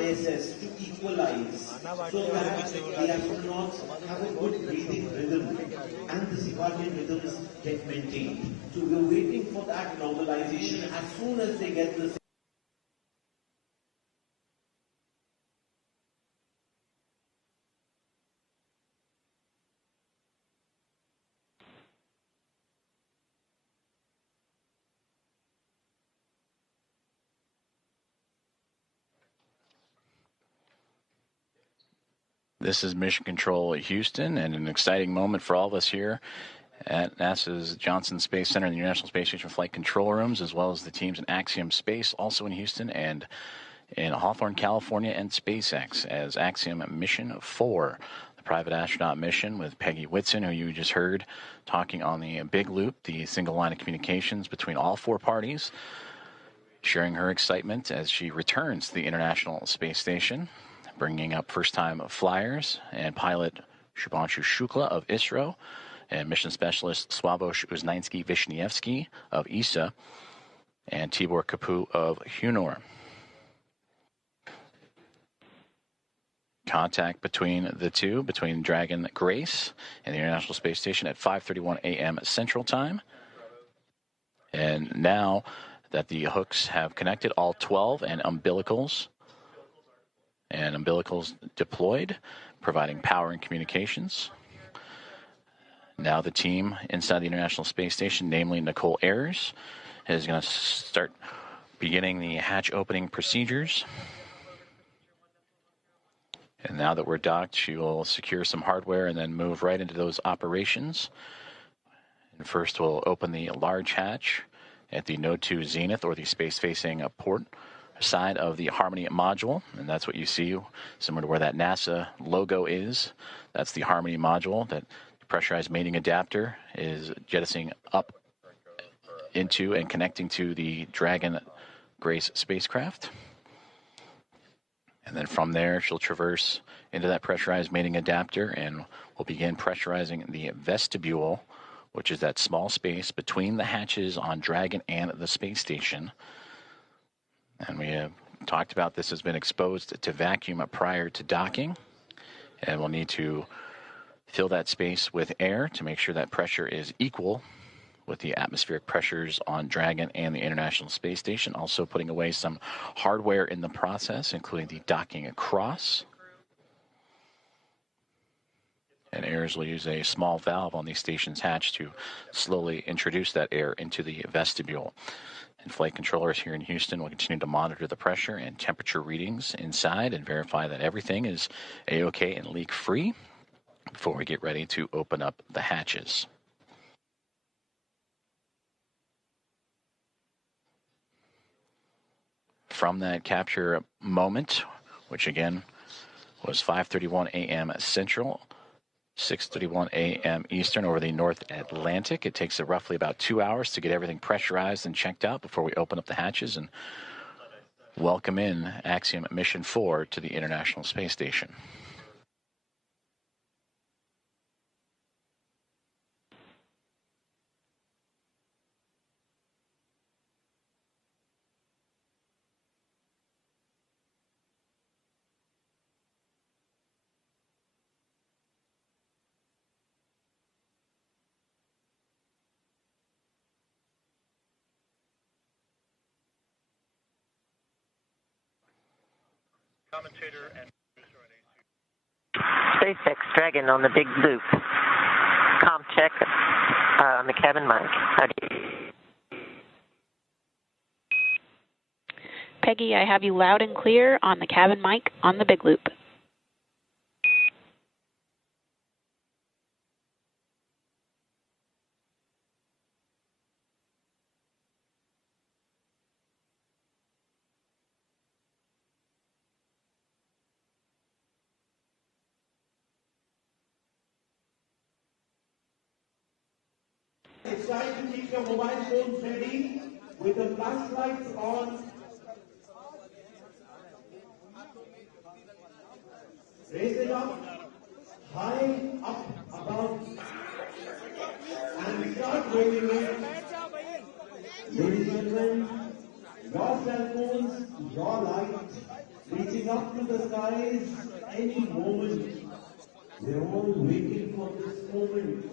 ISS to equalize so that the astronauts have a good breathing rhythm and the circadian rhythms get maintained. So we're waiting for that normalization. As soon as they get the This is Mission Control Houston, and an exciting moment for all of us here at NASA's Johnson Space Center and the International Space Station Flight Control Rooms, as well as the teams in Axiom Space, also in Houston, and in Hawthorne, California, and SpaceX as Axiom Mission 4, the private astronaut mission with Peggy Whitson, who you just heard talking on the big loop, the single line of communications between all four parties, sharing her excitement as she returns to the International Space Station, bringing up first-time flyers and pilot Shubhanshu Shukla of ISRO and mission specialist Sławosz Uznański-Wiśniewski of ESA and Tibor Kapu of Hunor. Contact between the two, between Dragon Grace and the International Space Station at 5:31 a.m. Central Time. And now that the hooks have connected, all 12 and umbilicals deployed, providing power and communications. Now the team inside the International Space Station, namely Nicole Ayers, is going to start beginning the hatch opening procedures. And now that we're docked, she will secure some hardware and then move right into those operations. And first we'll open the large hatch at the Node 2 Zenith, or the space-facing port side of the Harmony module, and that's what you see, similar to where that NASA logo is. That's the Harmony module that the pressurized mating adapter is jettisoning up into and connecting to the Dragon Grace spacecraft. And then from there, she'll traverse into that pressurized mating adapter and we'll begin pressurizing the vestibule, which is that small space between the hatches on Dragon and the space station. And we have talked about this has been exposed to vacuum prior to docking. And we'll need to fill that space with air to make sure that pressure is equal with the atmospheric pressures on Dragon and the International Space Station. Also putting away some hardware in the process, including the docking across. And Ayers will use a small valve on the station's hatch to slowly introduce that air into the vestibule. And flight controllers here in Houston will continue to monitor the pressure and temperature readings inside and verify that everything is A-OK and leak-free before we get ready to open up the hatches. From that capture moment, which again was 5:31 a.m. Central, 6:31 a.m. Eastern over the North Atlantic. It takes roughly about 2 hours to get everything pressurized and checked out before we open up the hatches and welcome in Axiom Mission 4 to the International Space Station. Commentator and SpaceX Dragon on the big loop. Com check on the cabin mic. Peggy, I have you loud and clear on the cabin mic on the big loop. It's time to keep your mobile phones ready with the flashlights on. Raise it up, high up above, and start rolling it. Ladies and gentlemen, your cell phones, your lights, reaching Gaze up to the skies any moment. We're all waiting for this moment.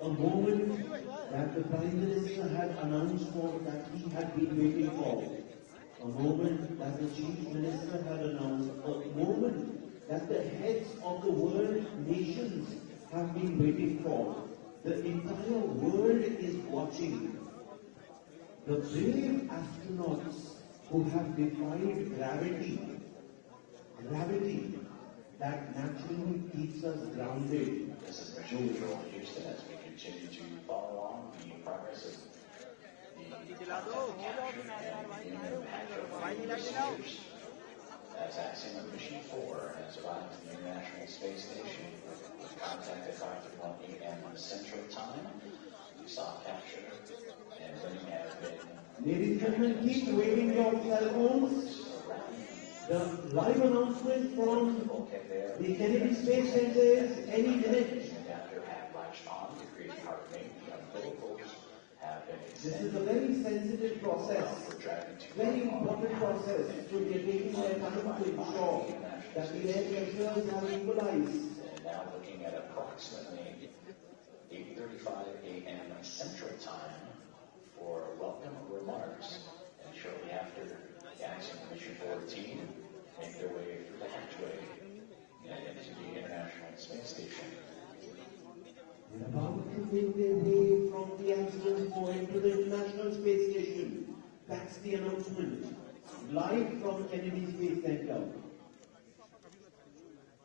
A moment that the Prime Minister had announced for, that he had been waiting for. A moment that the Chief Minister had announced. A moment that the heads of the world nations have been waiting for. The entire world is watching. The brave astronauts who have defied gravity that naturally keeps us grounded. This is Mission Control Houston as we continue to follow along the progress of the capture and procedures as Axiom of Mission 4 has arrived at the International Space Station with contact at 5:31 a.m. Central Time. Soft capture and bringing have been. Ladies and gentlemen, keep waving your cell phones. The live announcement from the Kennedy Space Center is any minute. This is a very sensitive process, very important process. So we are taking their time to ensure that the air pressures are equalized. And now looking at approximately 8:35 a.m. Central Time for welcome remarks. And shortly after, the Axiom Mission 14 make their way through the hatchway and into the International Space Station. They're about to make their way from the Axiom 4 into the International Space Station. That's the announcement. Live from Kennedy Space Center.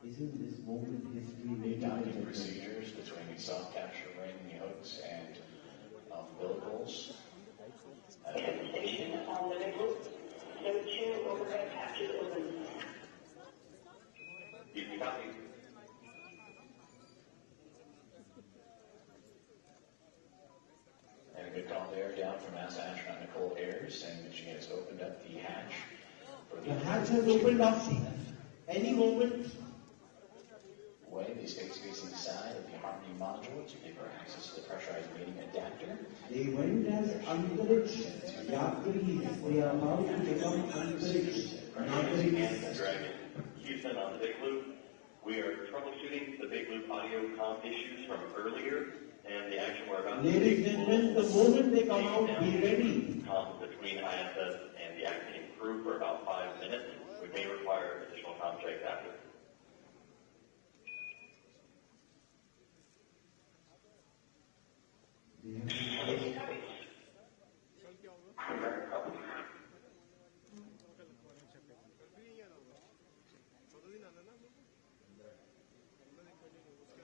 Isn't this moment history? Docking procedures between the soft capture ring, the hooks, and umbilicals. Station on the middle. Number 2 overhead hatches open. You can copy. And a good call there down from NASA astronaut Nicole Ayers saying that she has opened up the hatch. The hatch has opened up. Any moment. Way the space-facing side of the Harmony module to give her access to the pressurized mating adapter. They went as Antariksh Yatris. They are about to become Antariksh Yatris. Dragon. Houston on the big loop. We are troubleshooting the big loop audio comm issues from earlier, and the action we're about to Ladies and gentlemen, the moment they come out, be ready. Comms between ISS and the acting crew for about 5 minutes. We may require additional comm checks after.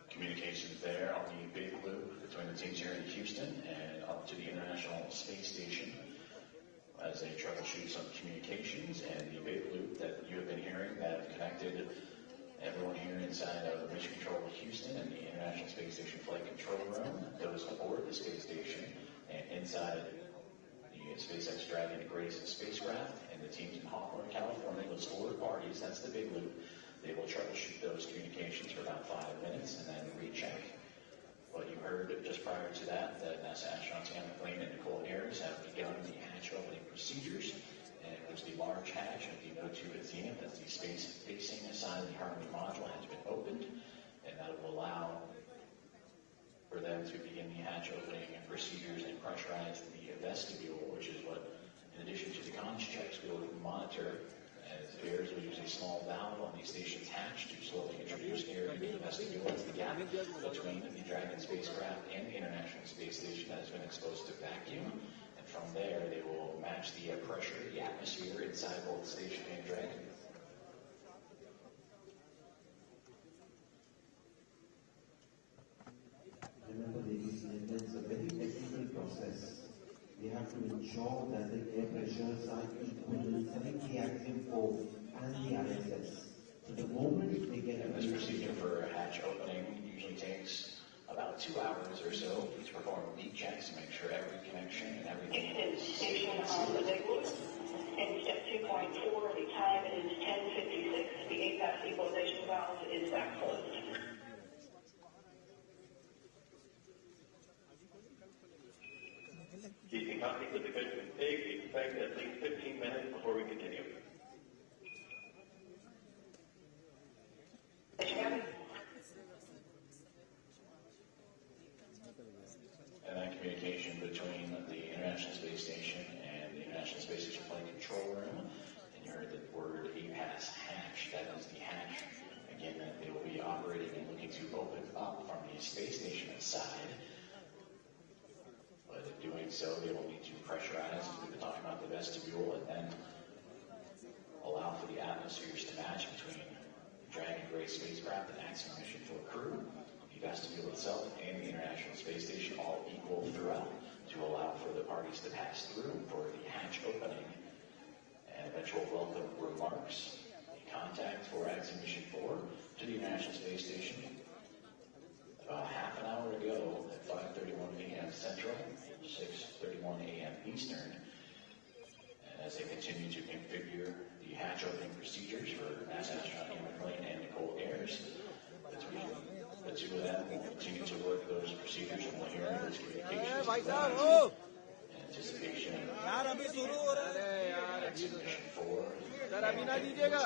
Communications there on the big loop between the teams here in Houston and up to the International Space Station as they troubleshoot some communications, and the big loop that you have been hearing that have connected everyone here inside of Mission Control Houston and the International Space Station Flight Control Room goes aboard the space station, and inside the SpaceX Dragon Grace spacecraft and the teams in Hawthorne, California, those 4 parties, that's the big loop. They will troubleshoot those communications for about 5 minutes and then recheck. What you heard just prior to that, the NASA astronauts Anna McLean and Nicole Ayers have begun the hatch opening procedures. And it was the large hatch of the O2 at Zenith, that's the space-facing side of the Harmony module, has been opened, and that will allow for them to begin the hatch opening procedures and pressurize the vestibule, which is what, in addition to the conch checks, we will monitor as Ayers will use a small valve on the station's hatch to slowly introduce air into the vestibule. That's the gap between the Dragon spacecraft and the International Space Station that has been exposed to vacuum. And from there, they will match the pressure, the atmosphere inside both the station and Dragon. Remember, ladies and gentlemen, it's a very technical process. We have to ensure that the air pressures are equal inside the Axiom 4 and the ISS. So the moment they get this procedure for a hatch opening usually takes about 2 hours or so. Please perform beat checks to make sure every connection and everything is Station on the big loop. In step 2.4, the time is 10:56. The APAS equalization valve is back closed. Keeping company with the good config, we expect at least 15 minutes before we continue. Anticipation. यार अभी शुरू हो रहा है यार sir अभी ना दीजिएगा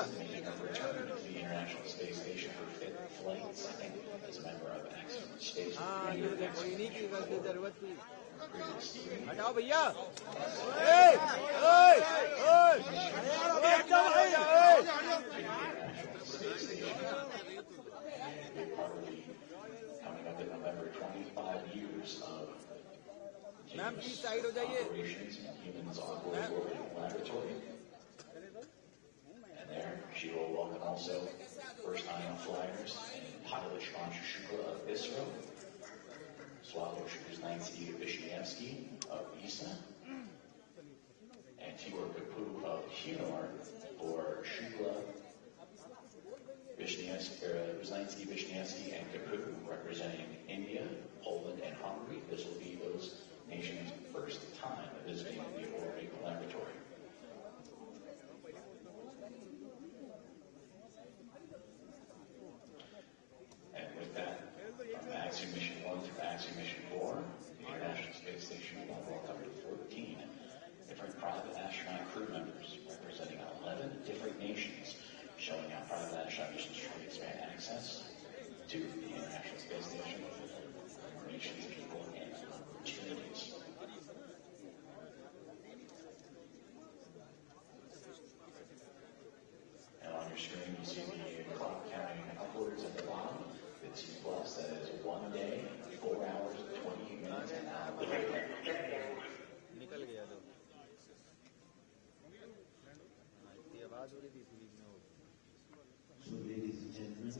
Return to the International Space Station for fifth flight, second as a member of Axiom Space. हाँ ये कोई नहीं की बस जरूरत थी हटाओ भैया Coming up in November, 25 years of ma'am please side हो जाइए operations in humans on board orbital laboratory. And there, she will welcome also first-time flyers, pilot Shubhanshu Shukla of ISRO, Swallow Kuznetsky Vishnievsky of ESA, and Tigor Kapu of Hunor for Shukla, Kuznetsky, Vishnievsky, and Kapu representing India, Poland, and Hungary. This will be those nations' first time visiting the orbital laboratory. And with that, from Axiom Mission 1 through Axiom Mission 4, the International Space Station will welcome 14 different private astronaut crew members representing 11 different nations, showing how private astronaut missions truly expand access to the International Space Station for nations, people, and opportunities. And on your screen, you see the clock counting upwards at the bottom. It's plus, that is 1 day, 4 hours, 20 minutes, and now later. निकल गया तो इतनी आवाज हो रही थी series में So, ladies and gentlemen,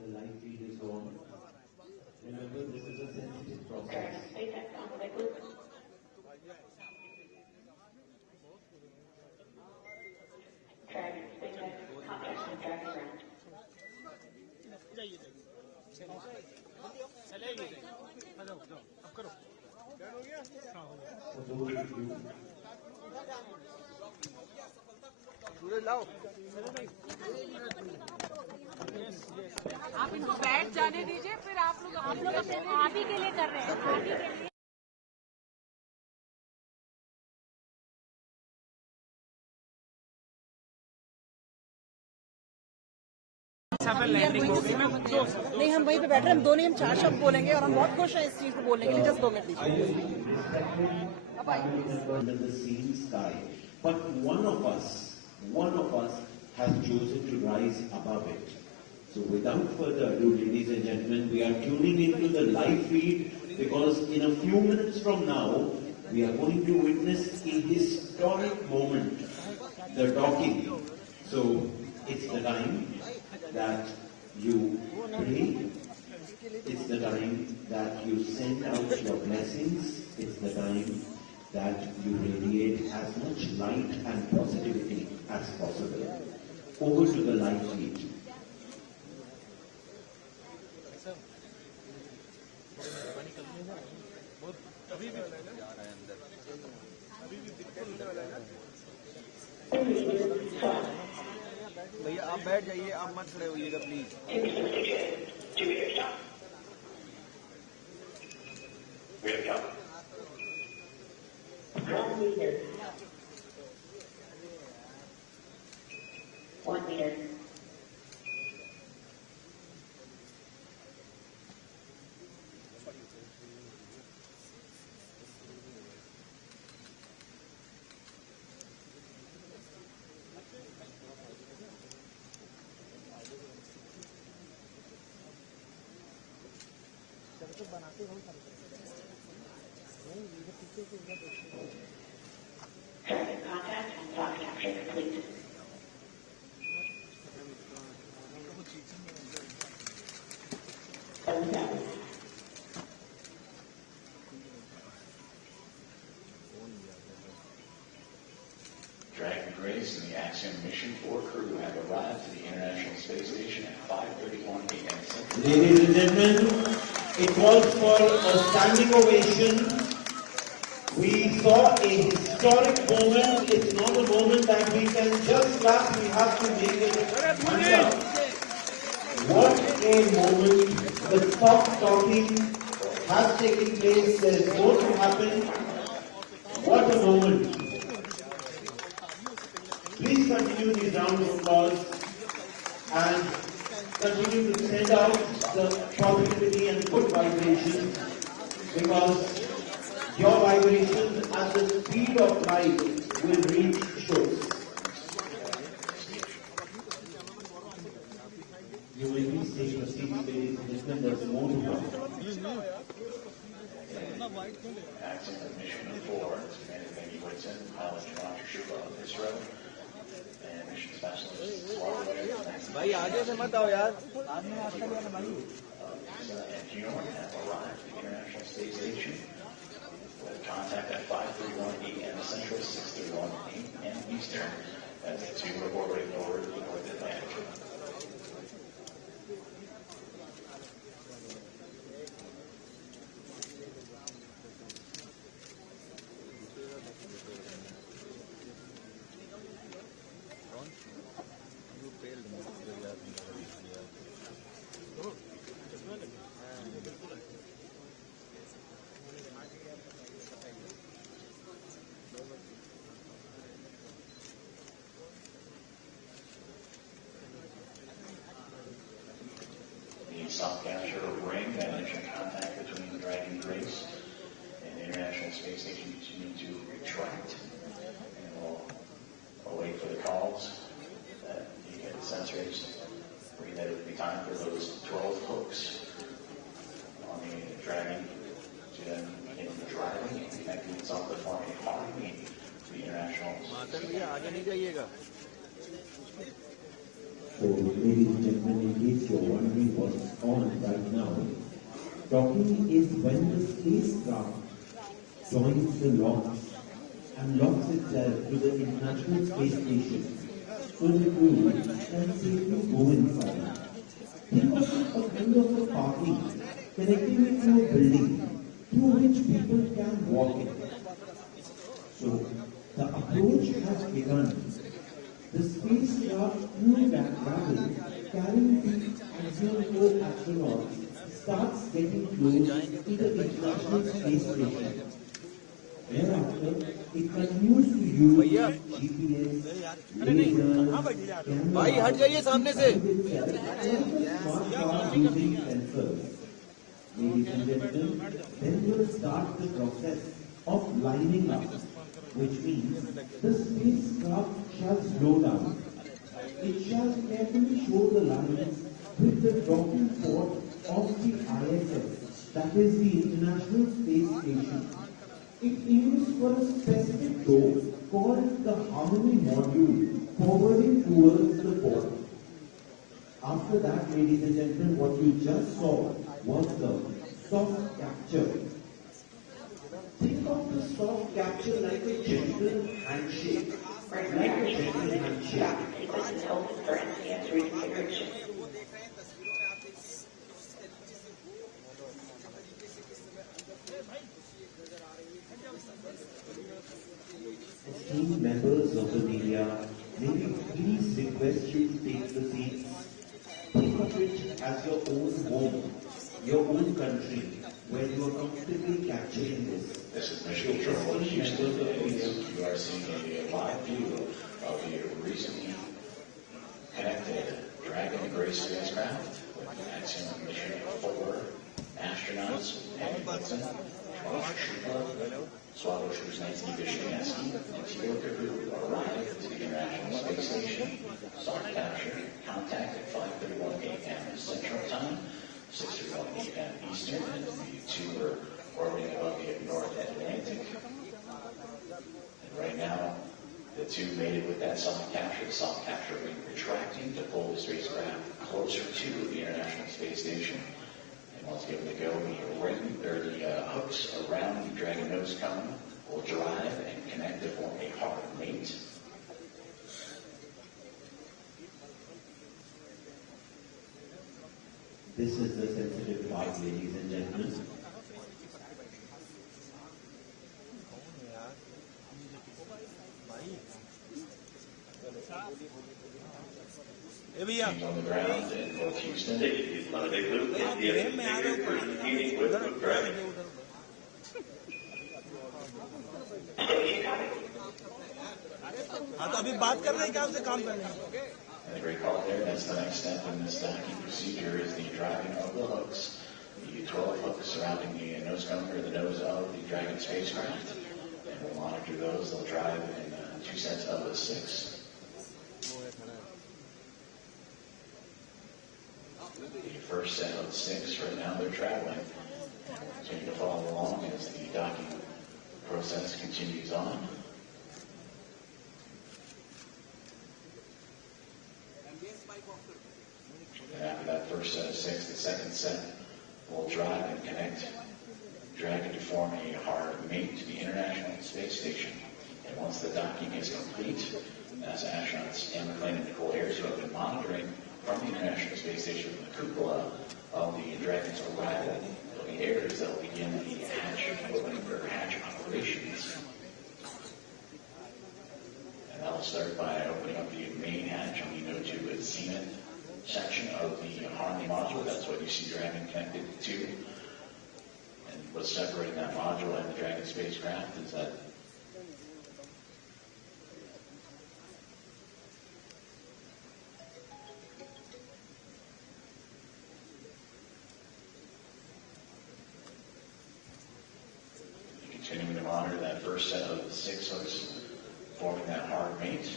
the live feed is on. Remember, this is a sensitive process. SpaceX on the big loop. Dragon, SpaceX, contact with Dragon ground. For those of you सूरज लाओ आप इनको बैठ जाने दीजिए फिर आप लोग आप ही के लिए कर रहे हैं आप ही के लिए नहीं हम वहीं पे बैठ रहे हैं हम दोनों हम 4 शब्द बोलेंगे और हम बहुत खुश हैं इस चीज को बोलने के लिए जस्ट 2 मिनट दीजिए under the same sky, but one of us has chosen to rise above it. So without further ado, ladies and gentlemen, we are tuning into the live feed because in a few minutes from now, we are going to witness a historic moment, the docking. So it's the time that you pray, it's the time that you send out your blessings, it's the time that you radiate as much light and positivity as possible. Over to the live feed. भैया आप बैठ जाइए आप मत खड़े होइएगा please We have covered. 1 meter. 1 meter. Dragon contact and thought capture complete. Dragon Grace and the Axiom Mission 4 crew have arrived to the International Space Station at 5:31 a.m. Central. Ladies and gentlemen, it calls for a standing ovation. We saw a historic moment. It's not a moment that we can just clap, we have to make it hands up. What a moment. The soft talking has taken place. There's more to happen. What a moment. Please continue these rounds of applause and continue to send out the positivity and good vibrations, because your vibrations at the speed of light will reach shores. You will please take your seats, ladies and gentlemen. There's more to come. Acting of Mission 4, Commander Whitson, pilot Shubhanshu Shukla of Israel, and Mission Specialist भाई आगे से मत आओ यार and Huron have arrived at the International Space Station with contact at 5:31 a.m. Central, 6:31 a.m. Eastern, as the two are orbiting over the North Atlantic. Soft capture ring that ensured contact between the Dragon Grace and the International Space Station continue to retract. And we'll await for the calls that you get the sensors, bring that it would be time for those 12 hooks on the Dragon to then begin driving and connecting itself to form a hard meet to the International Space Station. So, ladies and gentlemen, in case you're wondering what's on right now, docking is when the spacecraft joins the locks and locks itself to the International Space Station, so the crew can safely go inside. Think of it a kind of a party connecting it to a building through which people can walk in. So, the approach has begun. The spacecraft crew that travel carrying the Axiom 4 astronauts starts getting close to the International Space Station. Thereafter, it continues to use GPS, lasers, भाई हट जाइए सामने से smart car using sensors. Ladies and gentlemen, then will start the process of lining up, which means the spacecraft shall slow down. It shall carefully show the lines with the docking port of the ISS, that is the International Space Station. It aims for a specific goal called the Harmony Module, forwarding towards the port. After that, ladies and gentlemen, what you just saw was the soft capture. Think of the soft capture like a gentle handshake. Like a gentle handshake. This is open for NCS reconfiguration. Esteemed members of the media, may we please request you to take the seats. Think of it as your own home, your own country, where you are comfortably capturing this. This is Mission Control Houston. You are seeing a live view of the recently connected Dragon Grace spacecraft with Axiom Mission 4 astronauts, Peggy Whitson, Shubhanshu Shukla, Swallowshoes 19 Vishnyansky, and Theo Kabu arrived to the International Space Station. Soft capture contact at 5:31 a.m. Central Time, 6:31 a.m. Eastern, and the two are orbiting above the North Atlantic. And right now, the two mated with that soft capture. The soft capture ring retracting to pull the spacecraft closer to the International Space Station. And once given a go, the hooks around the Dragon nose cone will drive and connect to form a hard mate. This is the sensitive part, ladies and gentlemen. Teams on the ground in both Houston on the big loop. Competing with Loop Dragon. हाँ तो अभी बात कर रहे हैं क्या हमसे काम करने हैं? And a great call there. That's the next step in this docking procedure is the driving of the hooks. The 12 hooks surrounding the nose cone or the nose of the Dragon spacecraft. And we'll monitor those. They'll drive in 2 sets of the 6. The first set of 6 right now they're traveling. So you can follow along as the docking process continues on. And after that first set of 6, the second set will drive and connect Dragon to form a hard mate to the International Space Station. And once the docking is complete, NASA astronauts and McLean and Nicole Ayers, who have been monitoring from the International Space Station from the cupola of the Dragon's arrival, it'll be Ayers that will begin the hatch opening for hatch operations. And that'll start by opening up the main hatch on the No-2 Zenith section of the Harmony module. That's what you see Dragon connected to. And what's separating that module and the Dragon spacecraft is that continuing to monitor that first set of 6 hooks forming that hard mate.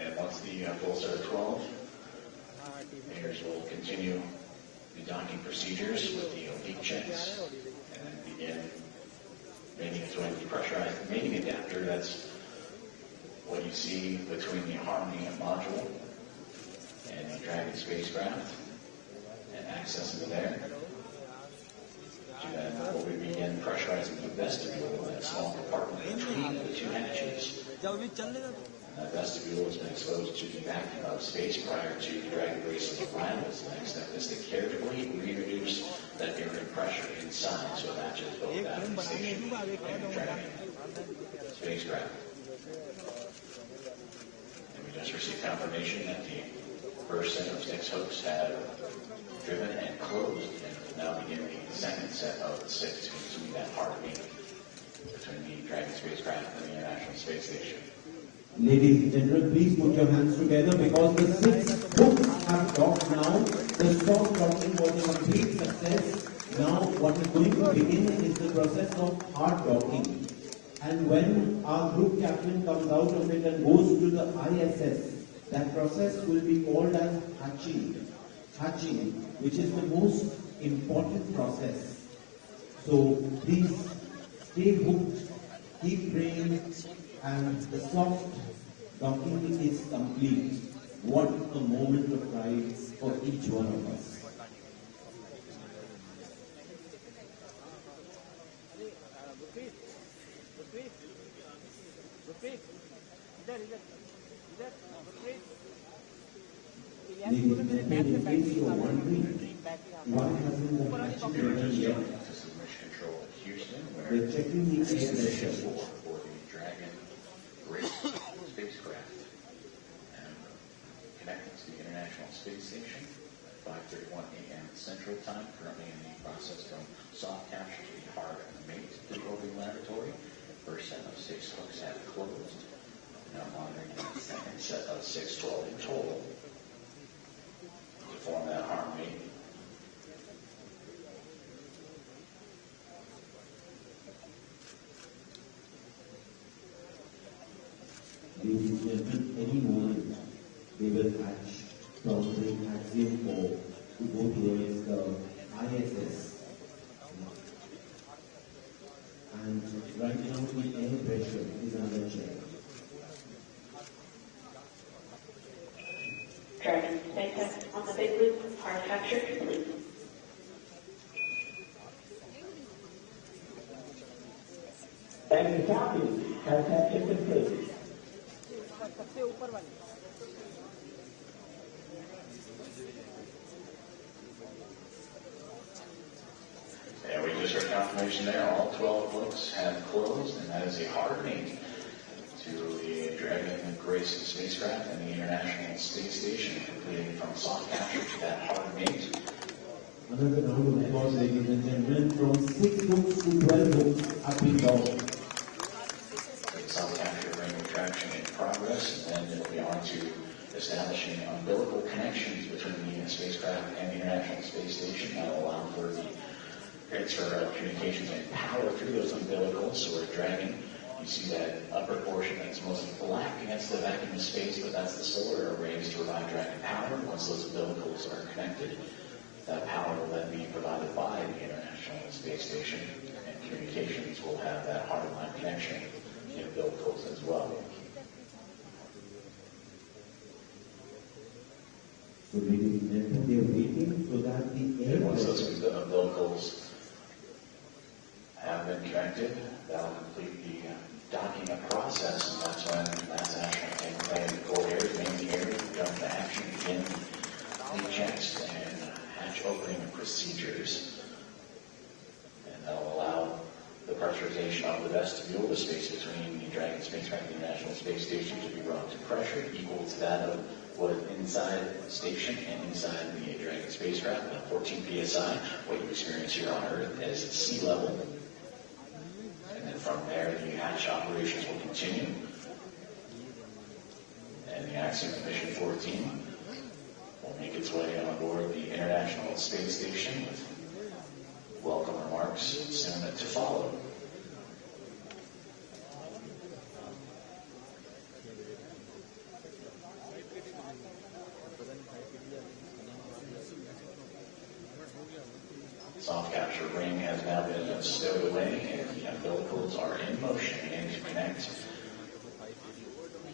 And once the full set of 12, Ayers will continue the docking procedures with the leak checks and then begin making its way to the pressurized mating adapter. That's what you see between the Harmony module and the Dragon spacecraft and access into there. And then we'll begin pressurizing the vestibule, that small compartment between the 2 hatches. That vestibule has been exposed to the vacuum of space prior to the Dragon race's arrival. The next step is to carefully reintroduce that air and pressure inside so it matches both that of the station and the Dragon spacecraft. And we just received confirmation that the first set of 6 hooks have driven and closed, and will now begin the second set of 6 to continue that hard meet between the Dragon spacecraft and the International Space Station. Ladies and gentlemen, please put your hands together because the 6 hooks have docked now. The soft docking was a complete success. Now what is going to begin is the process of hard docking. And when our group captain comes out of it and goes to the ISS, that process will be called as hatching. Hatching, which is the most important process. So please stay hooked, keep praying, and the soft docking is complete. What a moment of pride for each one of us. Ladies and gentlemen, in case you are wondering why hasn't the hatching begun yet, they're checking the air pressure. For the Dragon spacecraft and connecting to the International Space Station at 5:31 a.m. Central Time. Currently in the process from soft capture to the hard mate to the orbiting laboratory. First set of 6 hooks have closed. Now monitoring the second set of 6, 12 in total to form that hard mate. Ladies and gentlemen, any moment they will hatch from the axiom 4 to go towards the ISS. And right now the air pressure is under check. Dragon spacecraft on the big loop, hard capture complete. And copy, hard capture complete. And we just heard confirmation there. All 12 hooks have closed, and that is a hard mate to the Dragon embrace the spacecraft and the International Space Station, completing from soft capture to that hard mate. Another round of applause, ladies and gentlemen. From 6 hooks to 12 hooks have been lost. Soft capture ring retraction in progress, and then it'll be on to establishing umbilical connections between the spacecraft and the International Space Station. That will allow for the transfer of communications and power through those umbilicals. So we're dragging. You see that upper portion that's mostly black against the vacuum of space, but that's the solar arrays to provide drag and power. Once those umbilicals are connected, that power will then be provided by the International Space Station, and communications will have that hardline connection in umbilicals as well. So ladies and gentlemen, they are waiting so that the air... Once those umbilicals have been connected, that will complete the docking process, and that's when that's actually taking place in the core areas, mainly areas, jump to action, begin the checks and hatch opening procedures. And that will allow the pressurization of the vestibule, the space between the Dragon spacecraft and the International Space Station, to be brought to pressure equal to that of what is inside the station and inside the Dragon spacecraft, at 14 psi. What you experience here on Earth is sea level. And then from there, the hatch operations will continue. And the Axiom Mission 14 will make its way on board the International Space Station with welcome remarks soon to follow. Soft capture ring has now been stowed away, and the umbilicals are in motion beginning to connect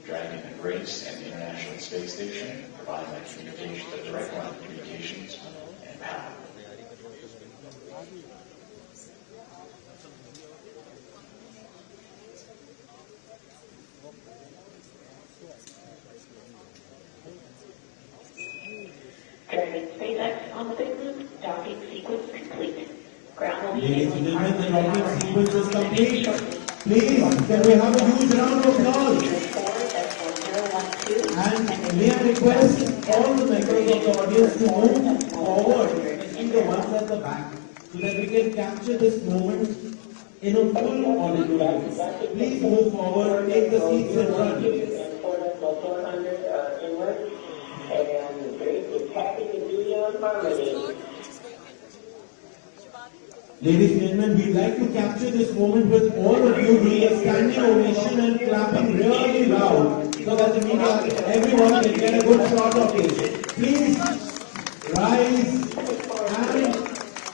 Dragon and Grace and the International Space Station, providing that communication, the direct line of communications and power. Dragon SpaceX on the big loop, docking sequence complete. Ground will be Ladies and gentlemen, the docking enabled sequence is complete. Please, can we have a huge round of applause? And may I request all the members of the audience to move forward, especially the ones at the back, so that we can capture this moment in a full auditorium. Please move forward, take the seats in front. Ladies and gentlemen, we'd like to capture this moment with all of you doing a standing ovation and clapping really loud so that the media, everyone can get a good shot of it. Please rise and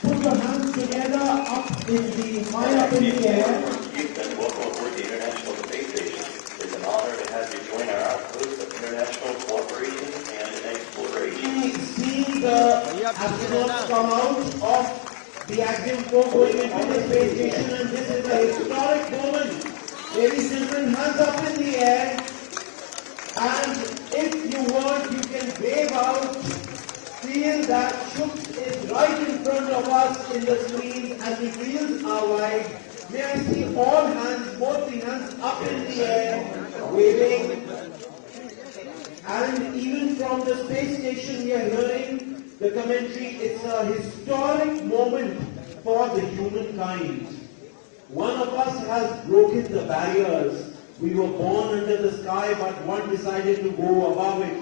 put your hands together up in the high up in the air. Houston, welcome aboard the International Space Station. It's an honor to have you join our outpost of international cooperation and exploration. See the astronauts come out of the Axiom 4 going into the space station, and this is a historic moment. Ladies and gentlemen, hands up in the air, and if you want, you can wave out. Feel that Shubh is right in front of us in the screen, and the fields are wide. May I see all hands, both the hands up in the air, waving. And even from the space station, we are hearing the commentary. It's a historic moment for the humankind. One of us has broken the barriers. We were born under the sky, but one decided to go above it.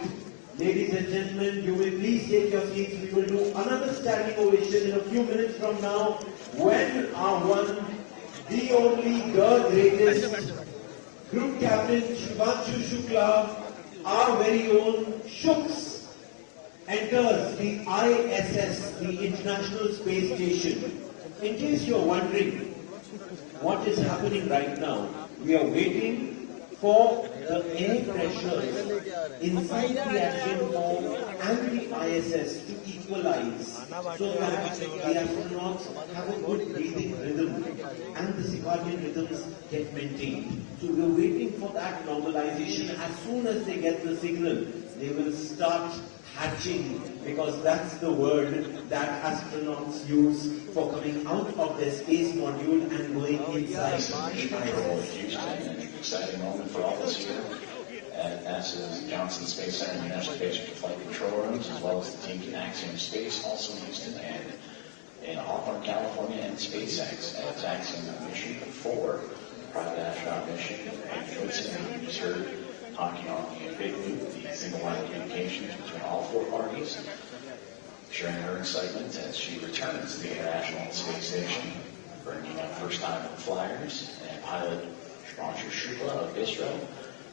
Ladies and gentlemen, you will please take your seats. We will do another standing ovation in a few minutes from now, when our one, the only, the greatest Group Captain Shubhanshu Shukla, our very own Shooks, enters the ISS, the International Space Station. In case you're wondering what is happening right now, we are waiting for the air pressures inside the Axiom 4 and the ISS to equalize, so that the astronauts have a good breathing rhythm and the circadian rhythms get maintained. So we're waiting for that normalization. As soon as they get the signal, they will start hatching, because that's the word that astronauts use for coming out of their space module and going inside. Mission Control, Houston, an exciting moment for all of us here at Johnson Space Center and the National Space Station Flight Control Rooms, as well as the teams in Axiom Space, also in Houston, and in Hawthorne, California, and SpaceX as Axiom Mission 4, private astronaut mission, and Woodson, who you just heard talking on the big loop, the single line of communications between all four parties, sharing her excitement as she returns to the International Space Station, bringing up first-time flyers and pilot Shubhanshu Shukla of ISRO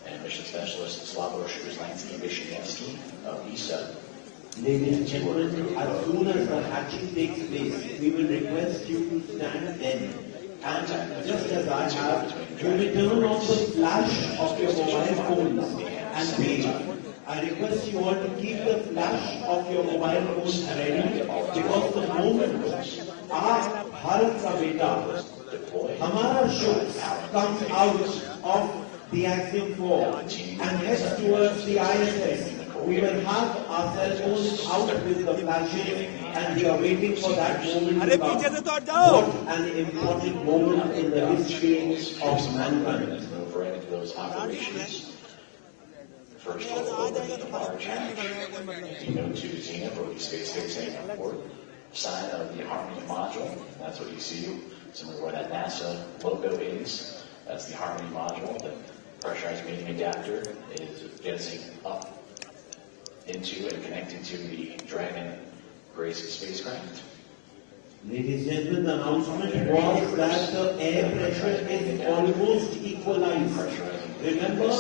and mission specialist Troubleshooting of ESA. Ladies and gentlemen, as soon as the hatching takes place, we will request you to stand then. And just as I have, you will turn on the flash of your mobile phones and wave. I request you all to keep the flash of your mobile phones ready, because the moment our Bharat ka beta, Hamara Shuk, comes out of the Axiom 4 and heads towards the ISS, we will have our cell phones out with the flashing, and we are waiting for that moment to come. What an important moment in the history of mankind. Move right into those operations. First of all, the large hatch. You go to Zenith or the Space Fixing Port side of the Harmony module. That's what you see, similar where that NASA logo is. That's the Harmony module. The pressurized mating adapter is getting up into and connecting to the Dragon Grace spacecraft. Ladies and gentlemen, the announcement was that the air pressure is almost equalized. Remember,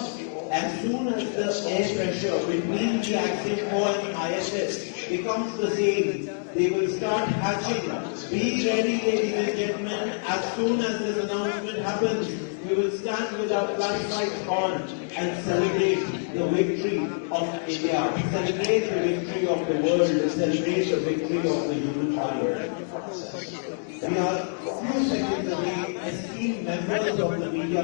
as soon as the air pressure between the Axiom 4 and ISS becomes the same, they will start hatching. Be ready, ladies and gentlemen. As soon as this announcement happens, we will stand with our flashlights on and celebrate the victory of India, celebrate the victory of the world, celebrate the victory of the human child. We are few seconds away, esteemed members of the media.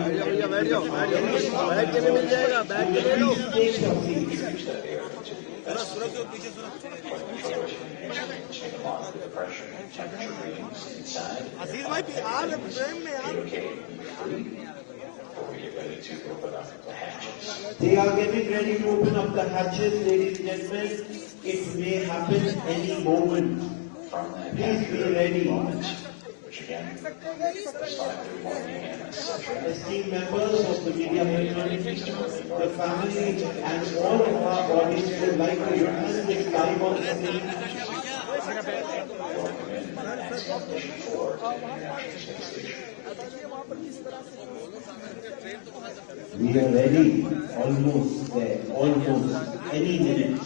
They are getting ready to open up the hatches, ladies and gentlemen. It may happen any moment. Please be ready. Which again, is 5:31 a.m. Esteemed members of the media fraternity, the family and all of our audience would like to witness this live on screen. We are ready, almost there, almost any minute.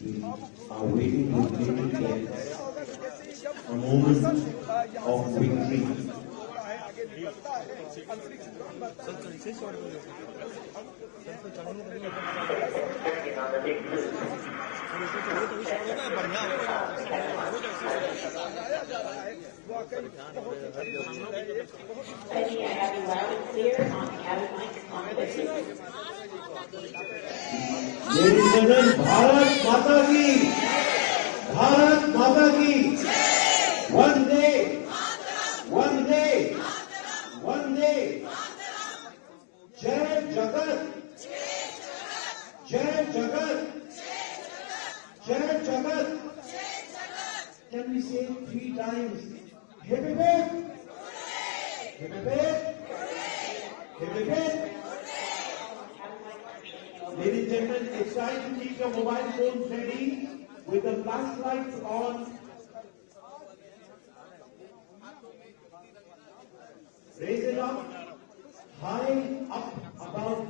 We are waiting with bated breath, a moment of victory. Peggy, I have you loud and clear on the cabin mic on the Vestibule. Ladies and gentlemen, Bharat Mata ki! Bharat Mata ki! One day! One day! One day! Jai Jagat! Jai Jagat! Jai Jagat! Can we say it 3 times? Hip hip hip! Hip hip hip! Hip hip hip! Ladies and gentlemen, it's time to keep your mobile phones ready with the flashlights on. Raise it up, high up above,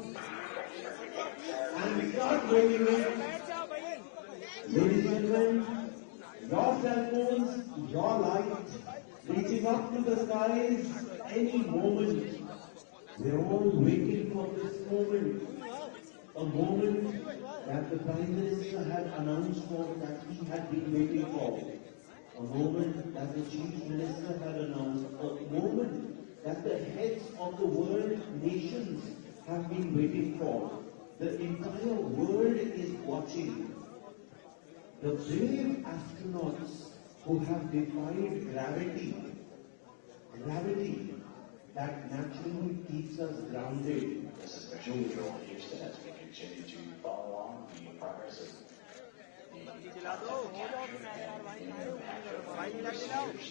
and start waving it. Ladies and gentlemen, your cell phones, your light, reaching up to the skies any moment. We're all waiting for this moment. A moment that the Prime Minister had announced for, that he had been waiting for. A moment that the Chief Minister had announced. A moment that the heads of the world nations have been waiting for. The entire world is watching. The brave astronauts who have defied gravity that naturally keeps us grounded. This is Mission Control Houston as we continue to follow along the progress of the procedures.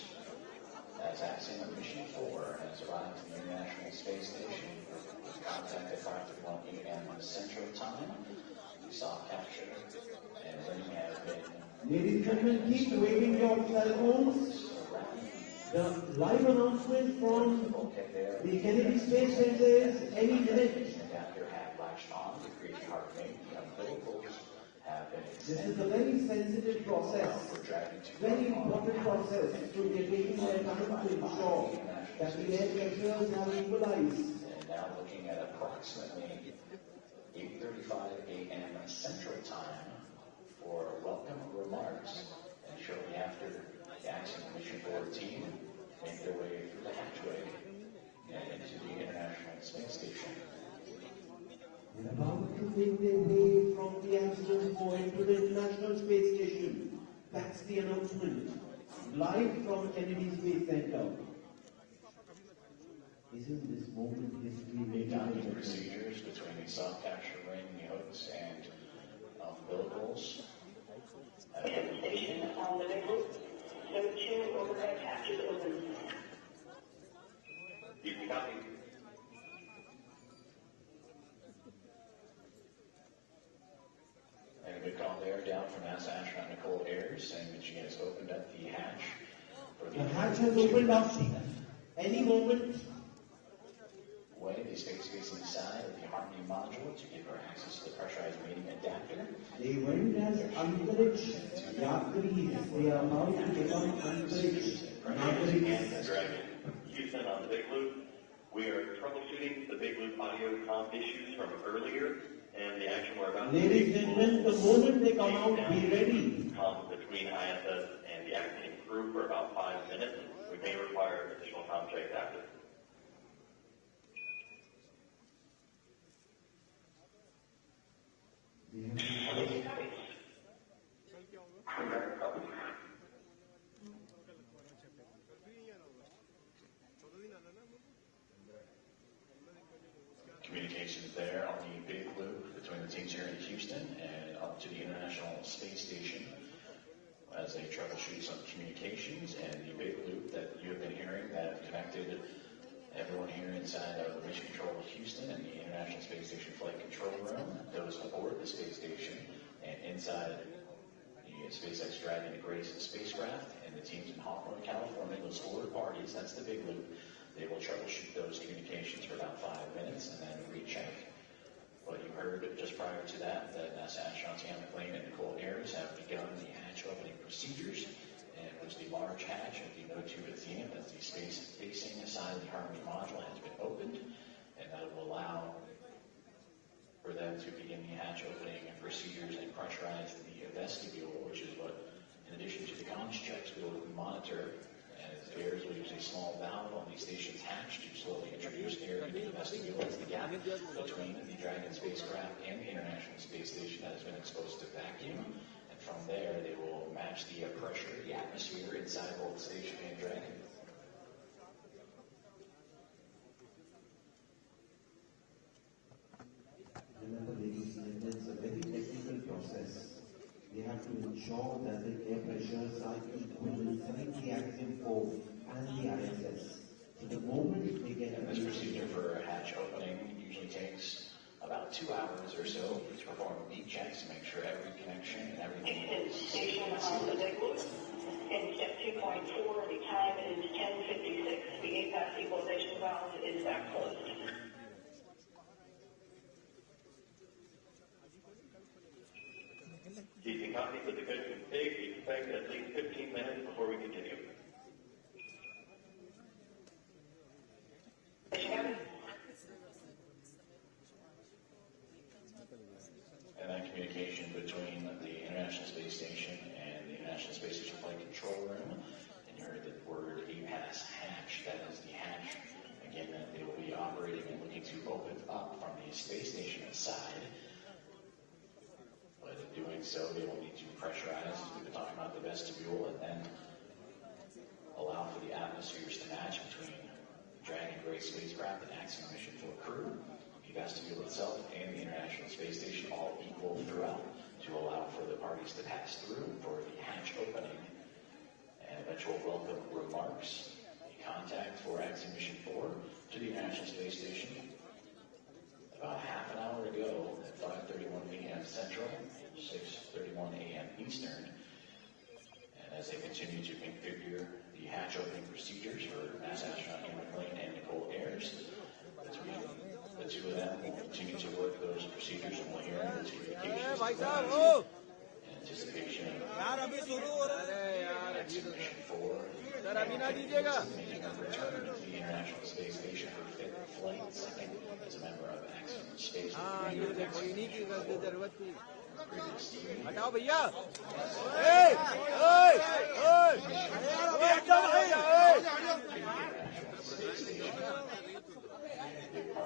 As Axiom Mission 4 has arrived to the International Space Station with contact at 5:31 a.m. Central Time. We saw capture and ring have been. Ladies and gentlemen, keep waving your cell phones. The live announcement from the Kennedy Space Center is any minute. Adapter had latched on to create a heart rate. The umbilicals have been This is a very sensitive process, very important process to get taking their time to ensure that the air pressures are equalized. And now looking at approximately 8:35 a.m. Central Time for welcome remarks. And shortly after, the Axiom Mission 4 team make their way through the hatchway and into the International Space Station. They're about to make their way from the Axiom 4 into the International Space Station. That's the announcement. Live from Kennedy Space Center. Isn't this moment history making Docking procedures between the soft capture ring, the hooks, and umbilicals. Station on the big roof. So two overhead hatches open. You can copy. And a good call there down from NASA astronaut Nicole Ayers saying that she has opened up the hatch. For The hatch has opened up. Any moment. Way the space facing side of the Harmony module to give her access to the pressurized mating adapter. They went as Antariksh Yatris. They are about to become Antariksh Nagariksh. Dragon. Houston on the big loop. We are troubleshooting the big loop audio comm issues from earlier, and the action we're about to Ladies and gentlemen, the moment they come out, be ready. Comm between ISS and the acting crew for about 5 minutes. We may require additional comm checks after. Communications there on the big loop between the teams here in Houston and up to the International Space Station as they troubleshoot some communications, and the big loop that you have been hearing that have connected everyone here inside of Mission Control Houston and the International Space Station Flight Control Room, those aboard the space station, and inside the SpaceX Dragon Grace spacecraft, and the teams in Hawthorne, California, those 4 parties, that's the big loop. They will troubleshoot those communications for about 5 minutes and then recheck. What you heard just prior to that NASA astronauts Ian McLean and Nicole Ayers have begun the hatch opening procedures, and it was the large hatch of the No-2 Athena, that's the space-facing side of the Harmony module, has been opened, and that will allow for them to begin the hatch opening procedures and pressurize the vestibule, which is what, in addition to the comms checks, we will monitor as Ayers will use a small valve on the station's hatch to slowly introduce air into the vestibule. That's the gap between the Dragon spacecraft and the International Space Station that has been exposed to vacuum. And from there, they will match the pressure, the atmosphere inside both the station and Dragon. Remember, ladies and gentlemen, it's a very technical process. We have to ensure that the air pressures are equal inside the Axiom 4 and the ISS. So the moment they get this procedure for a hatch opening usually takes about 2 hours or so to perform beat checks to make sure every connection and everything is Station on the big loop. In step 2.4, the time is 10:56. The APAS equalization valve is back closed. You can copy with the good config. We expect at least 15 minutes before we continue. And that communication between the International Space Station and the International Space Station Flight Control Room. And you heard the word APAS hatch. That is the hatch. Again, that they will be operating anticipation of यार अभी शुरू हो रहा है यार Mission 4 sir अभी ना दीजिएगा making a return to the International Space Station for fifth flight, second as a member of Axiom Space. हाँ ये देखो इन्हीं की जरूरत थी Previous three. हटाओ भैया हटो भाई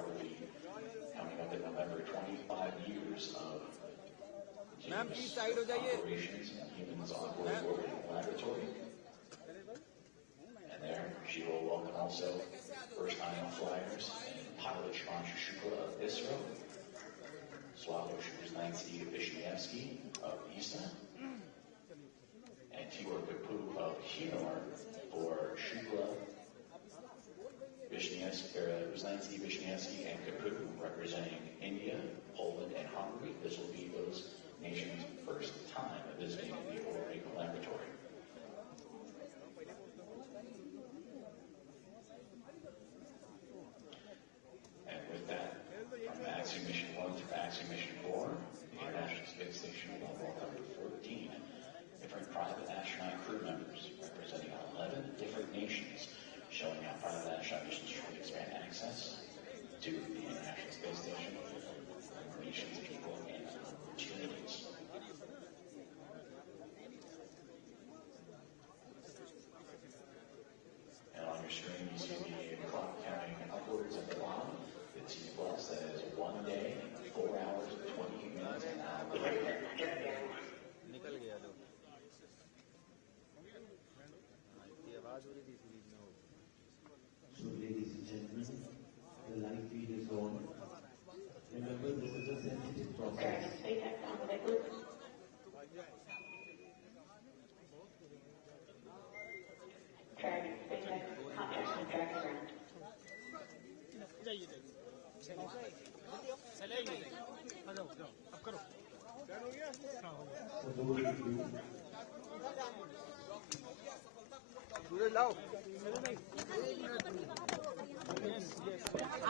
Coming up in November, 25 years of ma'am please side हो जाइए operations in humans on board orbital laboratory. And there, she will welcome also first-time flyers, pilot Shubhanshu Shukla of ISRO, Swallow Shubhanshu Shukla of ESA, and Tiwar Kapu of Hinor for Shukla, Wisniewski, and Kapu representing India, Poland, and Hungary. This will be those nations' first time visiting the orbital laboratory. And with that, from Axiom Mission 1 through Axiom Mission 4, the International Space Station will welcome 14 different private astronaut crew members representing 11 different nations, showing how private astronaut missions try to expand access to the International Space Station for more nations, people, and opportunities. And on your screen, you see the clock counting upwards at the bottom. The T plus, that is 1 day, 4 hours, 28 minutes, and an hour. निकल गया लोग इतनी आवाज हो रही थी series में वो So, ladies and gentlemen, the live feed is on. Remember, this is a sensitive process. SpaceX on the big loop. Track SpaceX contact and track ground. For those of you सूरज लाओ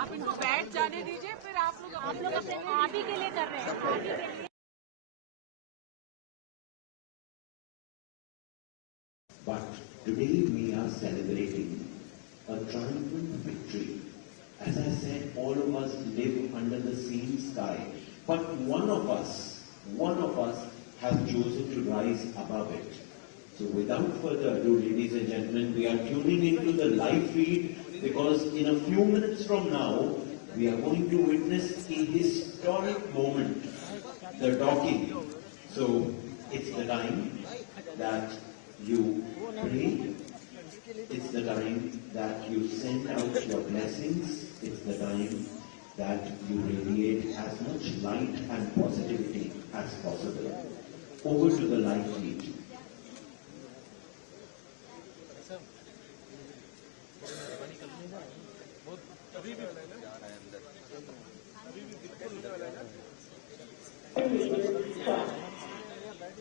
आप इनको बैठ जाने दीजिए फिर आप लोग अपने आप ही के लिए कर रहे हैं आप ही के लिए But today we are celebrating a triumphant victory. As I said, all of us live under the same sky, but one of us has chosen to rise above it. So without further ado, ladies and gentlemen, we are tuning into the live feed because in a few minutes from now, we are going to witness a historic moment, the docking. So it's the time that you pray, it's the time that you send out your blessings, it's the time that you radiate as much light and positivity as possible. Over to the live feed.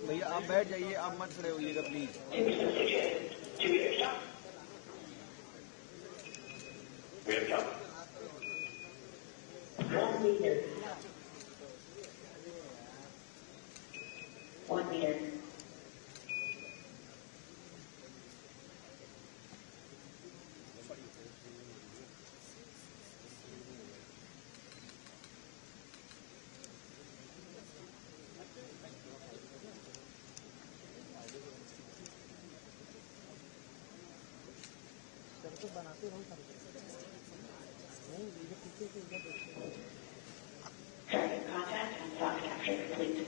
भैया आप बैठ जाइए आप मत खड़े होइएगा please We have come. 1 meter. 1 meter. Target contact and soft capture complete.